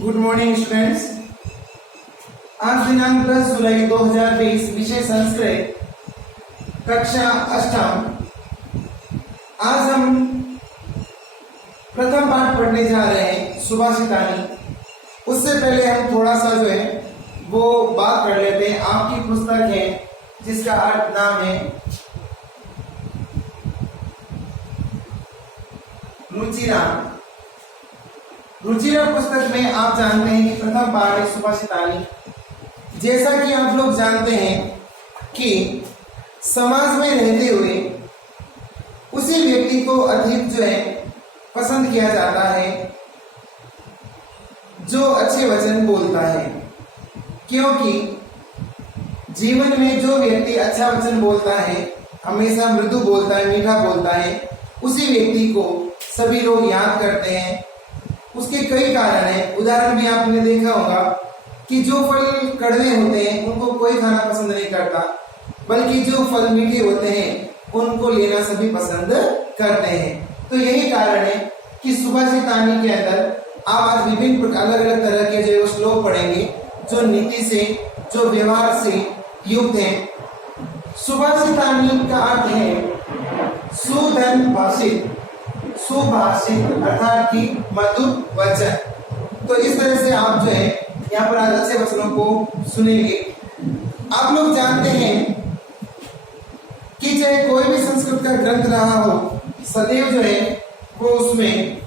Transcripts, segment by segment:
Good morning students. आज दिनांक 10 जुलाई 2020, विषय संस्कृत, कक्षा अष्टम। आज हम प्रथम पाठ पढ़ने जा रहे हैं, सुभाषितानी। उससे पहले हम थोड़ा सा जो है वो बात कर लेते हैं। आपकी पुस्तक है जिसका अर्थ नाम है रुचिरा। रुचिरा पुस्तक में आप जानते हैं कि प्रथम पाठ है सुभाषितानी। जैसा कि आप लोग जानते हैं कि समाज में रहते हुए उसी व्यक्ति को अधिक जो है पसंद किया जाता है जो अच्छे वचन बोलता है, क्योंकि जीवन में जो व्यक्ति अच्छा वचन बोलता है, हमेशा मृदु बोलता है, मीठा बोलता है, उसी व्यक्ति को सभी लोग याद करते हैं। उसके कई कारण हैं। उदाहरण भी आपने देखा होगा कि जो फल कड़वे होते हैं उनको कोई खाना पसंद नहीं करता, बल्कि जो फल मीठे होते हैं उनको लेना सभी पसंद करते हैं। तो यही कारण है कि सुभाषितानी के अंदर आप आज विभिन्न अलग अलग तरह के जो श्लोक पढ़ेंगे जो नीति से, जो व्यवहार से युक्त हैं। सुभाषितानी का अर्थ है सुधन भाषित, सुभाषित अर्थात कि मधुर वचन। तो इस तरह से आप जो है यहाँ पर आज अच्छे वचनों को सुनेंगे। आप लोग जानते हैं कि चाहे कोई भी संस्कृत का ग्रंथ रहा हो, सदैव जो है वो उसमें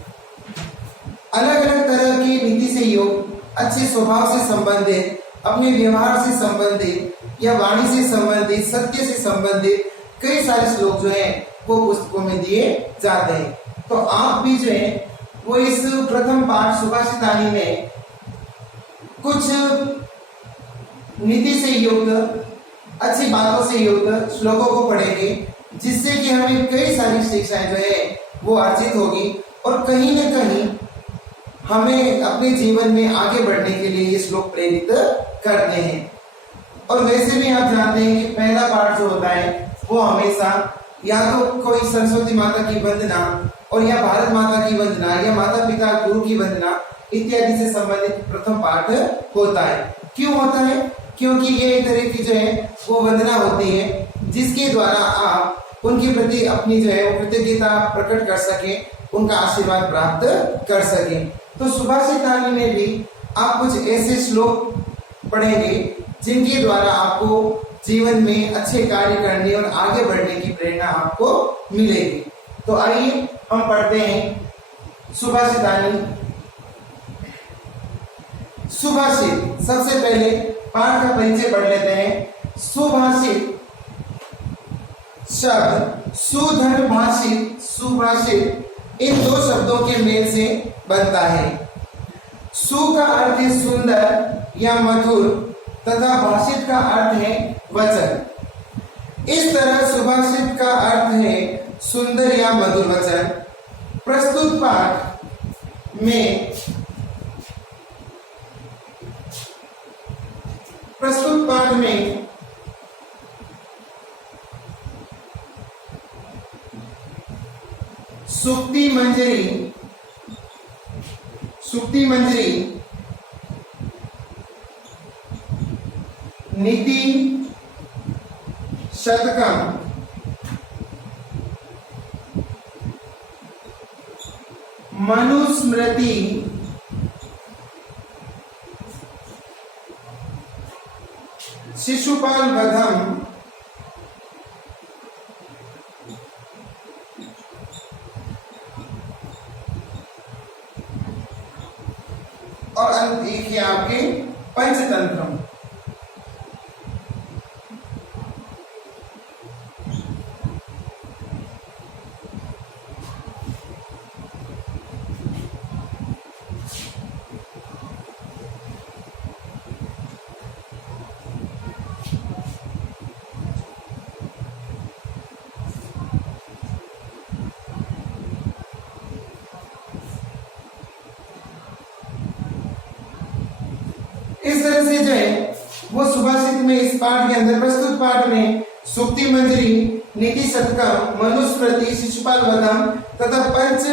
अलग अलग तरह की नीति से युक्त, अच्छे स्वभाव से संबंधित, अपने व्यवहार से संबंधित या वाणी से संबंधित, सत्य से संबंधित कई सारे श्लोक जो है वो पुस्तकों में दिए जाते हैं। तो आप भी जो है वो इस प्रथम पाठ सुभाषितानी में कुछ नीति से युक्त, अच्छी बातों से युक्त श्लोकों को पढ़ेंगे, जिससे कि हमें कई सारी शिक्षाएं जो है वो अर्जित होगी और कहीं न कहीं हमें अपने जीवन में आगे बढ़ने के लिए ये श्लोक प्रेरित करते हैं। और वैसे भी आप जानते हैं कि पहला पाठ जो होता है वो हमेशा या तो कोई सरस्वती माता की वंदना और या भारत माता की वंदना या माता पिता गुरु की वंदना इत्यादि से संबंधित प्रथम पाठ होता है। क्यों होता है? क्योंकि ये एक तरह की जो है वो वंदना होती है जिसके द्वारा आप उनके प्रति अपनी जो है वो कृतज्ञता प्रकट कर सके, उनका आशीर्वाद प्राप्त कर सके। तो सुभाषितानी में भी आप कुछ ऐसे श्लोक पढ़ेंगे जिनके द्वारा आपको जीवन में अच्छे कार्य करने और आगे बढ़ने की प्रेरणा आपको मिलेगी। तो आइए हम पढ़ते हैं सुभाषितानी। सुभाषित, सबसे पहले पाठ का परिचय पढ़ लेते हैं। सुभाषित शब्द सुधन भाषित, सुभाषित, इन दो शब्दों के मेल से बनता है। सु का अर्थ है सुंदर या मधुर तथा भाषित का अर्थ है वचन। इस तरह सुभाषित का अर्थ है सुंदर या मधुर वचन। प्रस्तुत पाठ में सुक्ति मंजरी, नीति शतकम, मनुस्मृति, शिशुपाल वधम, और अंत एक है आपके पंचतंत्रम। इस तरह से जो है वो सुभाषित में इस पाठ के अंदर, प्रस्तुत पाठ में सुक्ति मंजरी, नीति शतकम, मनुस्मृति, शिशुपाल वधम तथा पंच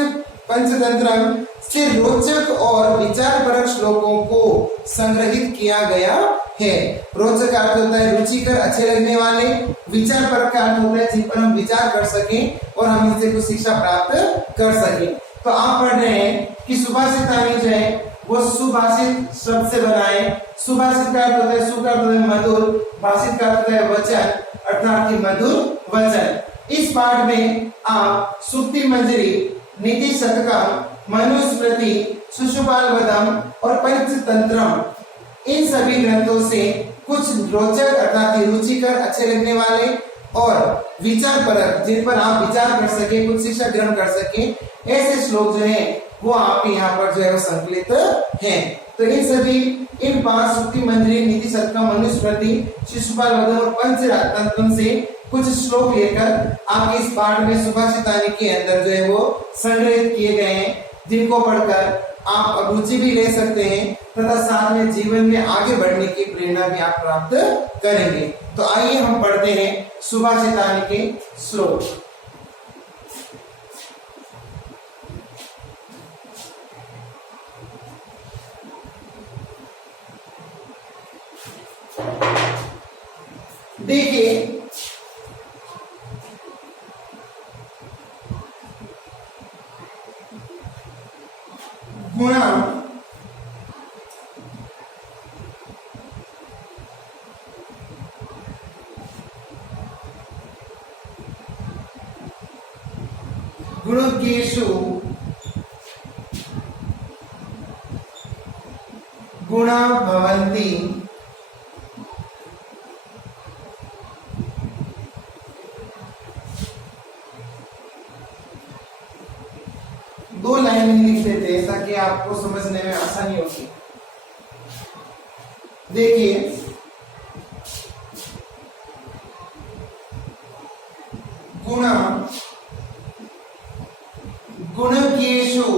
पंचतंत्रम से रोचक और विचारपरक श्लोकों को संग्रहित किया गया है। रोचक का अर्थ होता है रुचिकर, अच्छे लगने वाले। विचारपरक का अर्थ होता है जिन पर हम विचार कर सकें और हम इनसे कुछ शिक्षा प्राप्त कर सकें। तो आप पढ़ रहे हैं कि सुभाषितानी जो है वो सुभाषित शब्द से बना है। सुभाषित का अर्थ होता है, सु का अर्थ होता है मधुर, भाषित का अर्थ है वचन, अर्थात मधुर वचन। इस पाठ में आप सुक्ति मंजरी, नीति शतकम, मनुस्मृति, शिशुपाल वधम और पंचतंत्रम, इन सभी ग्रंथों से कुछ रोचक अर्थात रुचिकर, अच्छे लगने वाले और विचारपरक, जिन पर आप विचार कर सके, कुछ शिक्षा ग्रहण कर सके, ऐसे श्लोक जो है वो आपके यहाँ पर जो है वो संकलित हैं। तो इन सभी इन 5 सुक्ति मंजरी, नीति शतकम, मनुस्मृति, शिशुपाल वधम और पंचतंत्रम से कुछ श्लोक लेकर आपके इस पाठ में सुभाषितानी के अंदर जो है वो संग्रहित किए गए हैं, जिनको पढ़कर आप अभिरुचि भी ले सकते हैं तथा साथ में जीवन में आगे बढ़ने की प्रेरणा भी आप प्राप्त करेंगे। तो आइए हम पढ़ते हैं सुभाषितानी के श्लोक। देखिए, गुणा गुणकेषु गुणा भवन्ति दो लाइन में लिख देते हैं ताकि आपको समझने में आसानी होगी। देखिए, गुणा गुणकेषु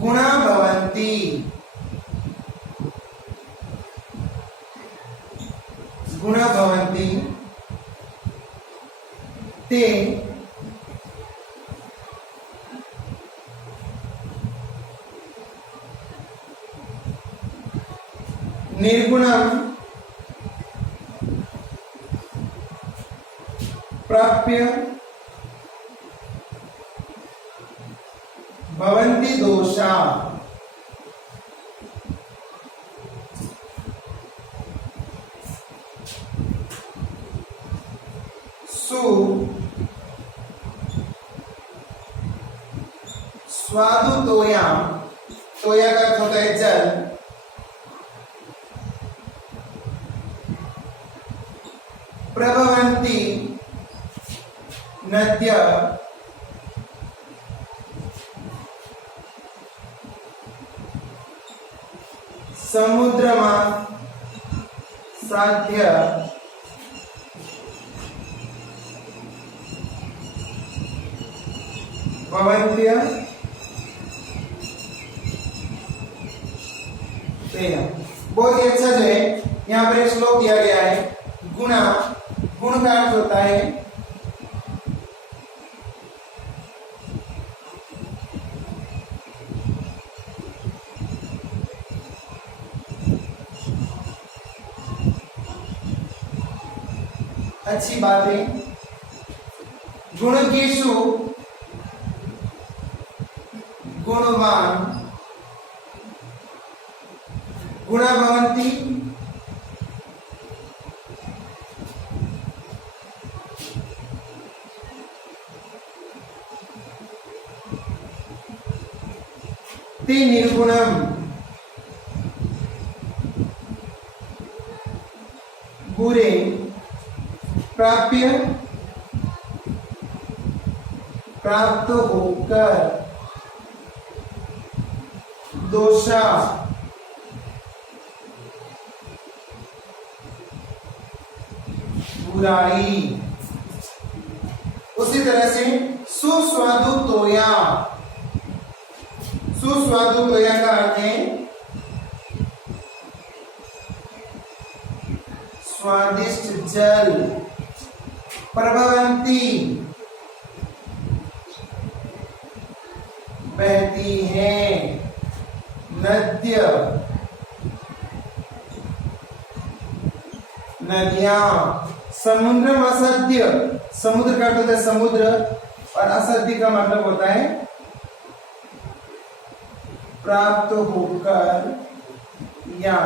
गुणा भवन्ति, गुणा भवन्ति ते निर्गुणं प्राप्य भवन्ति दोषा। सु स्वादु तोया, तोया का अर्थ होता है जल, प्रभवन्ति नद्य समुद्रमा साध्य भवन्त्य बहुत ही अच्छा जो है यहाँ पर एक श्लोक दिया गया है। गुणा, गुण का अर्थ होता है अच्छी बातें। गुणकेषु गुणवान गुणा भवन्ति ते निर्गुणं बुरे प्राप्य प्राप्त होकर दोषा बुराई। उसी तरह से सुस्वादु तोया, सुस्वादु तोया का अर्थ है स्वादिष्ट जल। प्रभवंती बहती हैं। नद्य, नदियां। समुद्रम असद्य, समुद्र का अर्थ होता है समुद्र और असद्य का मतलब होता है प्राप्त होकर या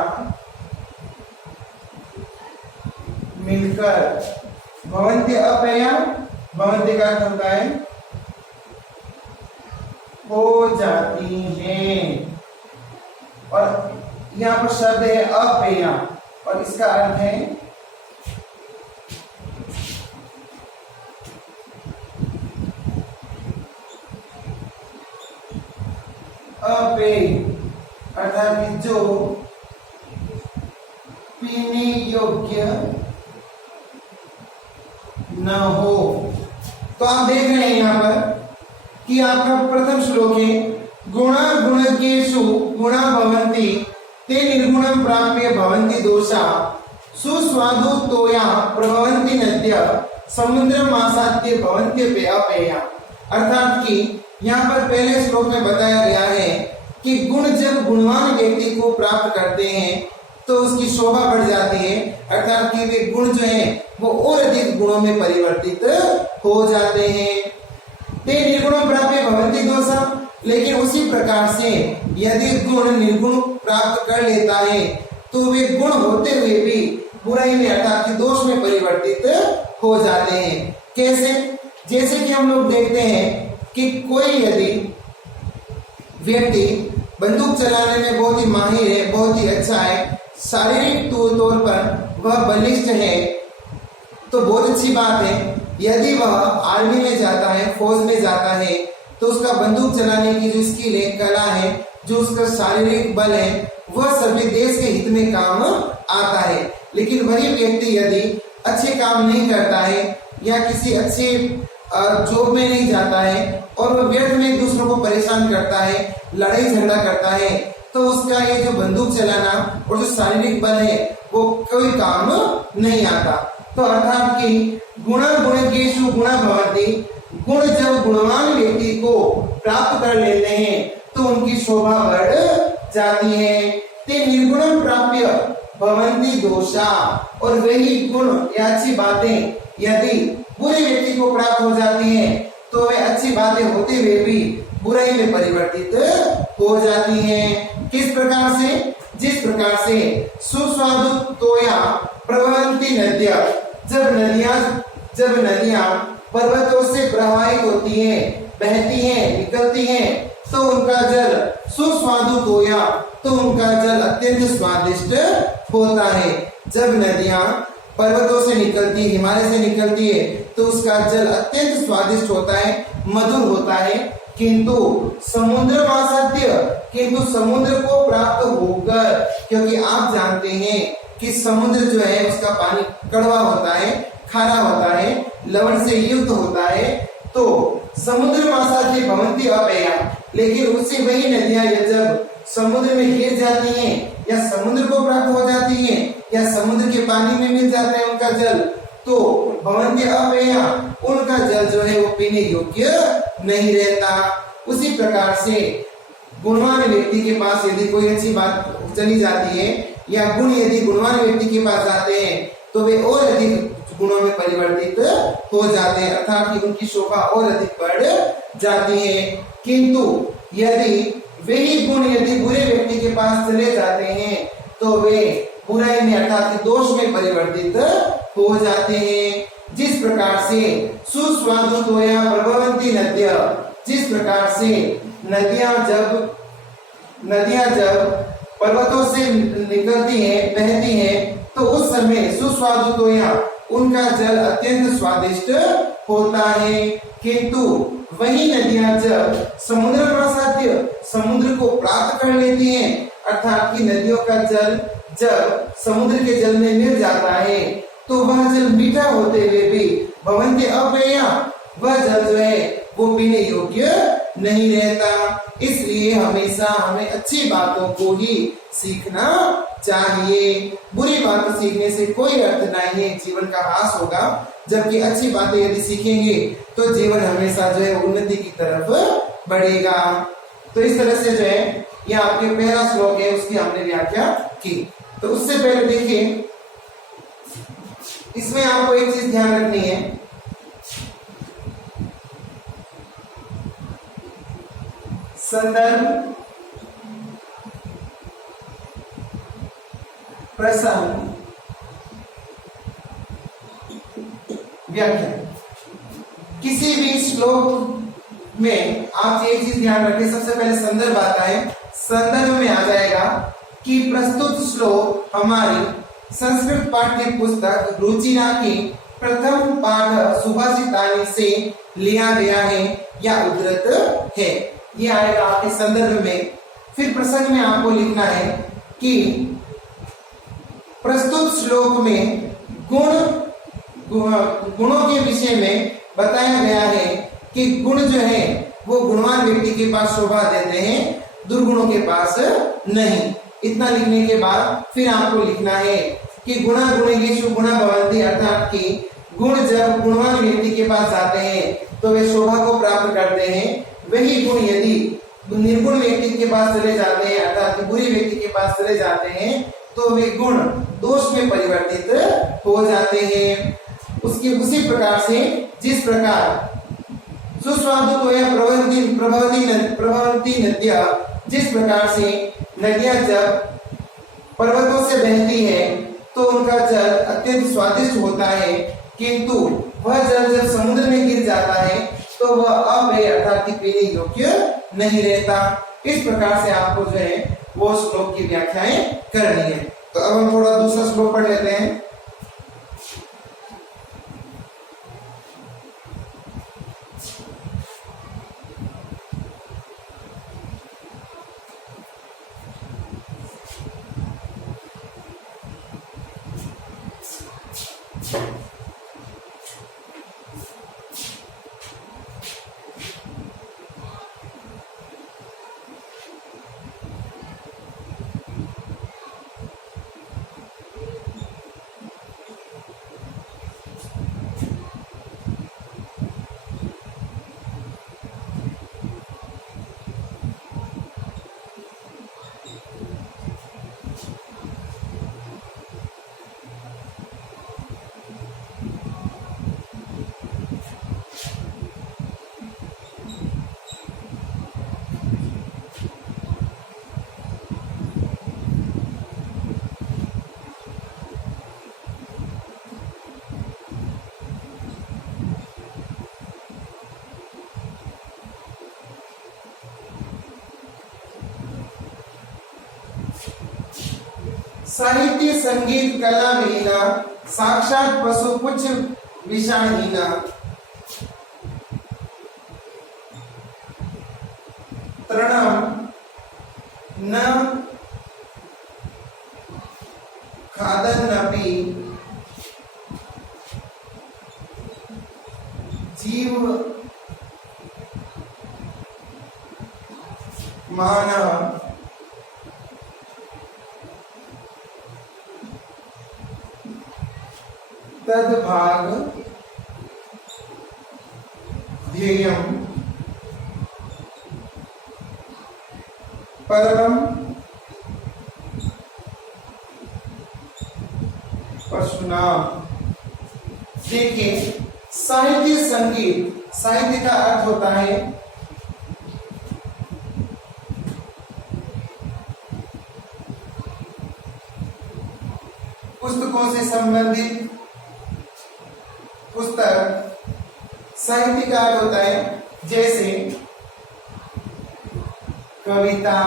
मिलकर। भवन्ति अपेया, भवन्ति का अर्थ होता है हो जाती हैं। और यहाँ पर शब्द है अपेया और इसका अर्थ है अपेय, अर्थात कि जो पीने योग्य न हो। तो आप देख रहे हैं यहाँ पर कि आपका प्रथम श्लोक है गुणा गुणज्ञेषु गुणा भवन्ति ते निर्गुणं प्राप्य भवन्ति दोषा सुस्वादु तोया प्रभवन्ति नद्य समुद्रम आसाद्य भवन्ति अपेया। अर्थात कि यहाँ पर पहले श्लोक में बताया गया है कि गुण जब गुणवान व्यक्ति को प्राप्त करते हैं तो उसकी शोभा बढ़ जाती है, अर्थात कि वे गुण जो हैं वो और अधिक गुणों में परिवर्तित हो जाते हैं। ते निर्गुणं प्राप्य भवन्ति दोषा, लेकिन उसी प्रकार से यदि गुण निर्गुण प्राप्त कर लेता है तो वे गुण होते हुए भी बुराई में अर्थात कि दोष में परिवर्तित हो जाते हैं। कैसे? जैसे कि हम लोग देखते हैं कि कोई यदि व्यक्ति बंदूक चलाने में बहुत ही माहिर है, बहुत ही अच्छा है, शारीरिक तौर पर वह बलिष्ठ है, तो बहुत अच्छी बात है। यदि वह आर्मी में जाता है, फौज में जाता है, तो उसका बंदूक चलाने की जो स्किल है, कला है, जो उसका शारीरिक बल है, वह सभी देश के हित में काम आता है। लेकिन वही व्यक्ति यदि अच्छे काम नहीं करता है या किसी अच्छे जॉब में नहीं जाता है और वह व्यर्थ में दूसरों को परेशान करता है, लड़ाई झगड़ा करता है, तो उसका ये जो बंदूक चलाना और जो शारीरिक बल है वो कोई काम नहीं आता। तो अर्थात कि गुणा गुणज्ञेषु गुणा भवन्ति, गुण जब गुणवान व्यक्ति को प्राप्त कर लेते हैं तो उनकी शोभा बढ़ जाती है। ते निर्गुणं प्राप्य भवन्ति दोषा, और वही गुण या अच्छी बातें यदि बुरे व्यक्ति को प्राप्त हो जाती हैं तो वे अच्छी बातें होते हुए भी बुराई में परिवर्तित हो जाती हैं। किस प्रकार से? जिस प्रकार से सुस्वादु तोया प्रवहन्ति नद्या, जब नदियां पर्वतों से प्रवाहित होती हैं, बहती हैं, निकलती हैं, तो उनका जल सुस्वादु तोया, तो उनका जल अत्यंत स्वादिष्ट होता है। जब नदियां पर्वतों से निकलती, हिमालय से निकलती है, तो उसका जल अत्यंत स्वादिष्ट होता है, मधुर होता है। किंतु समुद्र असाध्य, किंतु समुद्र को प्राप्त होकर, क्योंकि आप जानते हैं कि समुद्र जो है उसका पानी कड़वा होता है, खारा होता है, लवण से युक्त होता है, तो समुद्र असाध्य भवन्ति अपेया, लेकिन उससे वही नदियां जब समुद्र में गिर जाती हैं या समुद्र को प्राप्त हो जाती हैं या समुद्र के पानी में मिल जाता है उनका जल, तो भवन्ति अपेया, उनका जल जो है वो पीने योग्य नहीं रहता। उसी प्रकार से गुणवान व्यक्ति के पास यदि कोई अच्छी बात चली जाती है या गुण यदि गुणवान व्यक्ति के पास जाते हैं तो वे और अधिक गुणों में परिवर्तित हो जाते हैं, अर्थात कि उनकी शोभा और अधिक बढ़ जाती है। किंतु यदि वही गुण यदि बुरे व्यक्ति के पास चले जाते हैं तो वे बुराई में अर्थात कि दोष में परिवर्तित हो जाते हैं। जिस प्रकार से सुस्वादु तोया प्रभवन्ति नद्या, जिस प्रकार से नदियां जब पर्वतों से निकलती हैं, बहती हैं, तो उस समय सुस्वादु तोया, उनका जल अत्यंत स्वादिष्ट होता है। किंतु वही नदियां जब समुद्र असाध्य, समुद्र को प्राप्त कर लेती हैं, अर्थात कि नदियों का जल जब समुद्र के जल में मिल जाता है तो वह जल मीठा होते हुए भी भवन्ति अपेया, वह जल जो है वो पीने योग्य नहीं रहता। इसलिए हमेशा हमें अच्छी बातों को ही सीखना चाहिए, बुरी बातें सीखने से कोई अर्थ नहीं है, जीवन का ह्रास होगा। जबकि अच्छी बातें यदि सीखेंगे तो जीवन हमेशा जो है उन्नति की तरफ बढ़ेगा। तो इस तरह से जो है ये आपके पहला श्लोक है, उसकी हमने व्याख्या की। तो उससे पहले देखिए, इसमें आपको एक चीज ध्यान रखनी है, संदर्भ, प्रसंग, व्याख्या। किसी भी श्लोक में आप एक चीज ध्यान रखें, सबसे पहले संदर्भ आता है। संदर्भ में आ जाएगा कि प्रस्तुत श्लोक हमारी संस्कृत पाठ्य पुस्तक रुचिरा की प्रथम पाठ सुभाषितानी से लिया गया है या उद्धृत है, ये आएगा आपके संदर्भ में। फिर प्रसंग में आपको लिखना है कि प्रस्तुत श्लोक में गुणों के विषय में बताया गया है कि गुण जो है वो गुणवान व्यक्ति के पास शोभा देते हैं, दुर्गुणों के पास नहीं। इतना लिखने के बाद फिर आपको लिखना है कि गुणा गुणेषु गुणा भवन्ति, अर्थात कि गुण जब गुणवान व्यक्ति के पास जाते हैं तो वे शोभा को प्राप्त करते हैं। वही गुण यदि निर्गुण व्यक्ति के पास चले जाते हैं, अर्थात बुरे व्यक्ति के पास चले जाते हैं, तो वे गुण दोष में परिवर्तित हो जाते हैं। उसके उसी प्रकार से जिस प्रकार सुस्वादु प्रभवती नद्या, जिस प्रकार से नदियां जब पर्वतों से बहती है तो उनका जल अत्यंत स्वादिष्ट होता है, किंतु वह जल जब समुद्र में गिर जाता है तो वह अपेय अर्थात पीने योग्य नहीं रहता। इस प्रकार से आपको जो है वो श्लोक की व्याख्याएं करनी है। तो अब हम थोड़ा दूसरा श्लोक पढ़ लेते हैं। साहित्य संगीत कला विहीना, साक्षात पशु पुच्छ विषाणहीना। तृणम न खादन्नपि जीव मानव तद्भाग ध्येयम् परमं पशूनाम्। देखिए, साहित्य संगीत, साहित्य का अर्थ होता है पुस्तकों से संबंधित पुस्तक। साहित्य का अर्थ होता है जैसे कविता,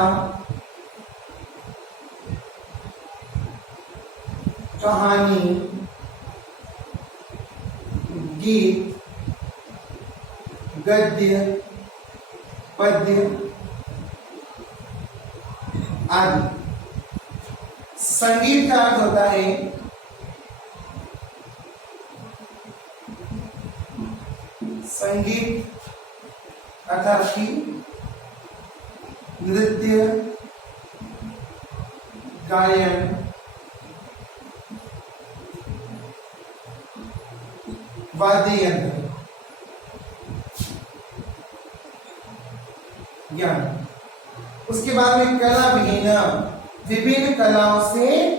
कहानी, गीत, गद्य, पद्य आदि। संगीत का अर्थ होता है संगीत अर्थात कि नृत्य, गायन, वाद्य यंत्र, ज्ञान। उसके बाद में कला विहीन, विभिन्न कलाओं से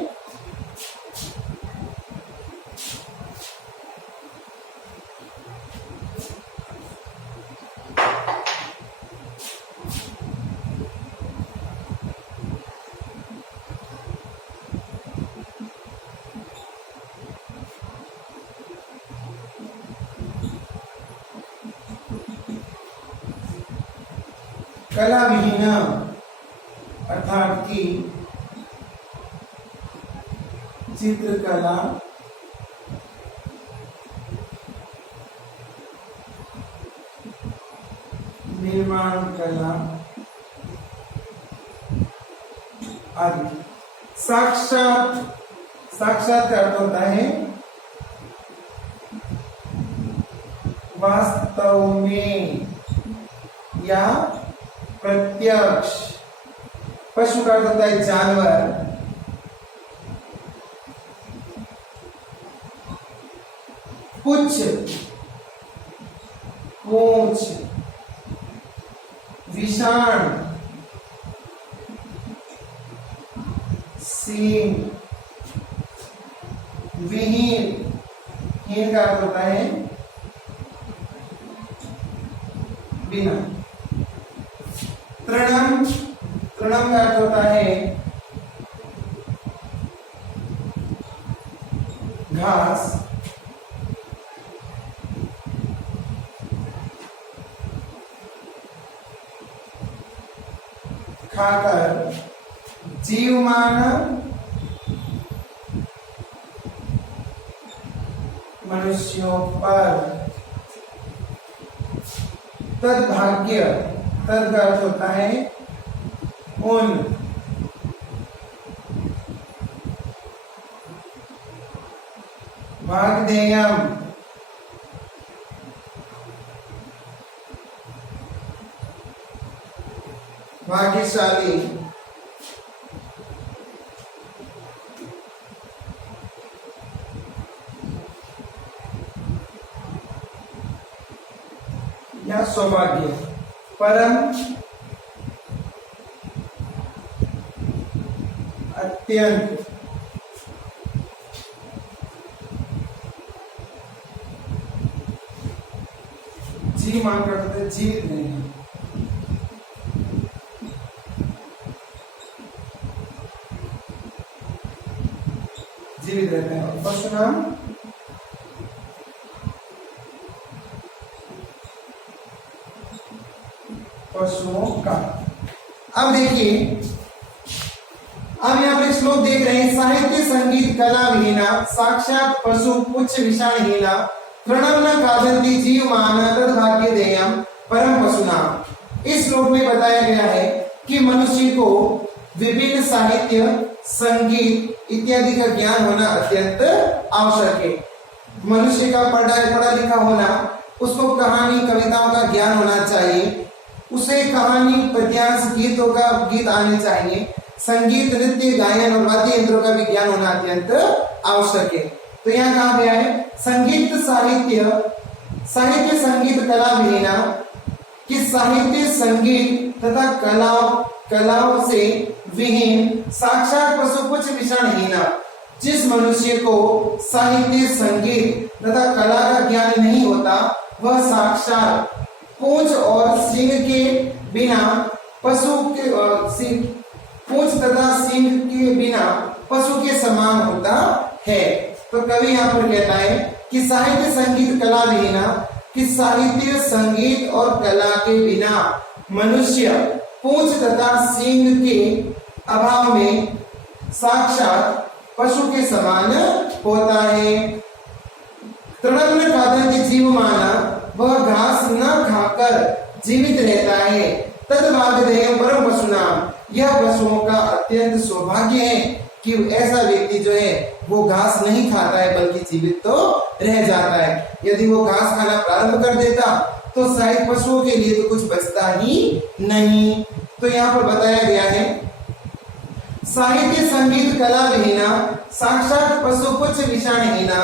कला विहीन अर्थात की चित्रकला, निर्माण कला आदि। साक्षात, साक्षात का अर्थ होता है वास्तव में या प्रत्यक्ष। पशु का अर्थ होता है जानवर, पुच्छ पूंछ, विषाण सींग, विहीन, हीन का अर्थ होता है बिना। तृणम, तृणम का अर्थ होता है घास। खाकर, जीवमान मनुष्यों पर। तद्भाग्य, तद का अर्थ होता है उन। भागधेयम, भाग्यशाली। या सौभाग्य। परम, अत्यंत। जी मान करते थे, जीवित नहीं है। जीवित रहते हैं। पशु नाम पशुओं का। अब देखिए, अब यहाँ पे श्लोक देख रहे हैं। साहित्य संगीत कला विहीना, साक्षात पशु पुच्छ विषाणहीना, तृणम न खादन्ति जीवमान तद्भाग्य देयम परम पशुना। इस श्लोक में बताया गया है कि मनुष्य को विभिन्न साहित्य, संगीत इत्यादि का ज्ञान होना अत्यंत आवश्यक है। मनुष्य का पढ़ा लिखा होना, उसको कहानी कविताओं का ज्ञान होना चाहिए, उसे कहानी पद्यांश गीतों का गीत आने चाहिए, संगीत नृत्य गायन और वाद्य यंत्रों का भी ज्ञान होना अत्यंत आवश्यक है। तो यहाँ कहा गया है संगीत साहित्य, साहित्य संगीत कला विहीना, कि साहित्य संगीत तथा कलाओं से विहीन, साक्षात पशु पुच्छ विषाणहीना। जिस मनुष्य को साहित्य संगीत तथा कला का ज्ञान नहीं होता, वह साक्षात पूंछ और सींग के बिना पशु के पूंछ तथा सींग के बिना पशु के समान होता है। तो कवि यहाँ पर कहता है कि साहित्य संगीत कला विहीना, कि साहित्य संगीत और कला के बिना मनुष्य पूंछ तथा सींग के अभाव में साक्षात पशु के समान होता है। तृणम न खादन्ति जीवमाना, वह घास न खाकर जीवित रहता है। तद्भाग्यदेयं परम पशुनाम, यह पशुओं का अत्यंत सौभाग्य है कि ऐसा व्यक्ति जो है वो घास नहीं खाता है बल्कि जीवित तो रह जाता है। यदि वो घास खाना प्रारंभ कर देता तो शायद पशुओं के लिए तो कुछ बचता ही नहीं। तो यहाँ पर बताया गया है साहित्य संगीत कला विहीना, साक्षात पशु पुच्छ विषाणहीना,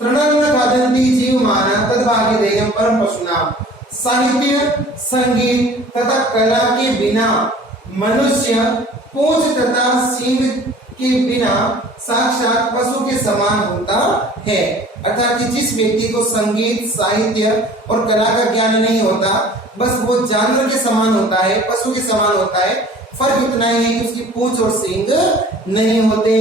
तृणम न खादन्ति जीवमाना तद्भाग्यदेयं परम पशुनाम। साहित्य संगीत तथा कला के बिना मनुष्य पूंछ तथा सींग के बिना साक्षात पशु के समान होता है। अर्थात कि जिस व्यक्ति को संगीत, साहित्य और कला का ज्ञान नहीं होता, बस वो जानवर के समान होता है, पशु के समान होता है। फर्क इतना ही है कि उसकी पूंछ और सींग नहीं होते।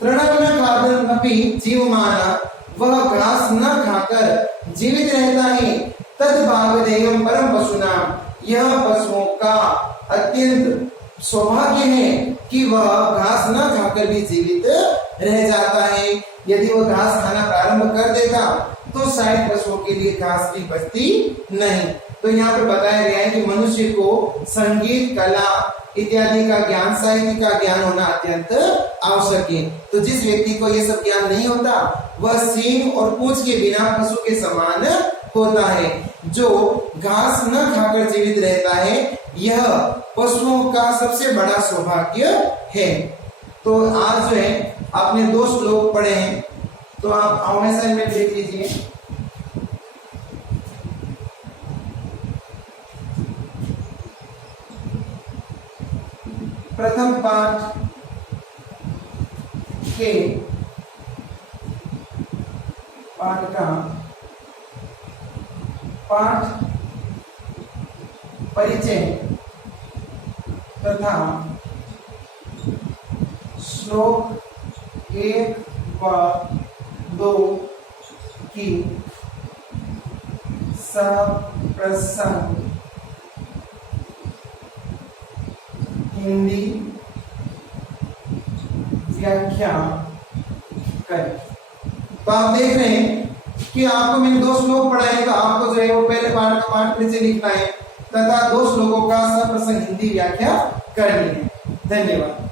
तृणं खादन्नपि जीवमाना, वह घास न खाकर जीवित रहता है। तद्भागधेयं परम पशूनां, यह पशुओं का अत्यंत सौभाग्य है कि वह घास न खाकर भी जीवित रह जाता है। यदि वह घास खाना प्रारंभ कर देगा तो शायद पशुओं के लिए घास भी बचती नहीं। तो यहाँ पर बताया गया है कि मनुष्य को संगीत, कला इत्यादि का ज्ञान, साहित्य का ज्ञान होना अत्यंत आवश्यक है। तो जिस व्यक्ति को यह सब ज्ञान नहीं होता, वह सींग और पूंछ के बिना पशु के समान होता है। जो घास न खाकर जीवित रहता है, यह पशुओं का सबसे बड़ा सौभाग्य है। तो आज जो है आपने 2 श्लोक पढ़े हैं, तो आप हमेशा इनमें देख लीजिए। प्रथम पाठ के पाठ का पाठ परिचय तथा श्लोक 1 व 2 की सप्रसंग हिंदी व्याख्या करें। तो आप देख रहे हैं कि आपको मैंने 2 श्लोक पढ़ाए, तो आपको जो है वो पहले पाठ का पाठ परिचय लिखना है तथा 2 श्लोकों का सप्रसंग हिंदी व्याख्या करनी है। धन्यवाद।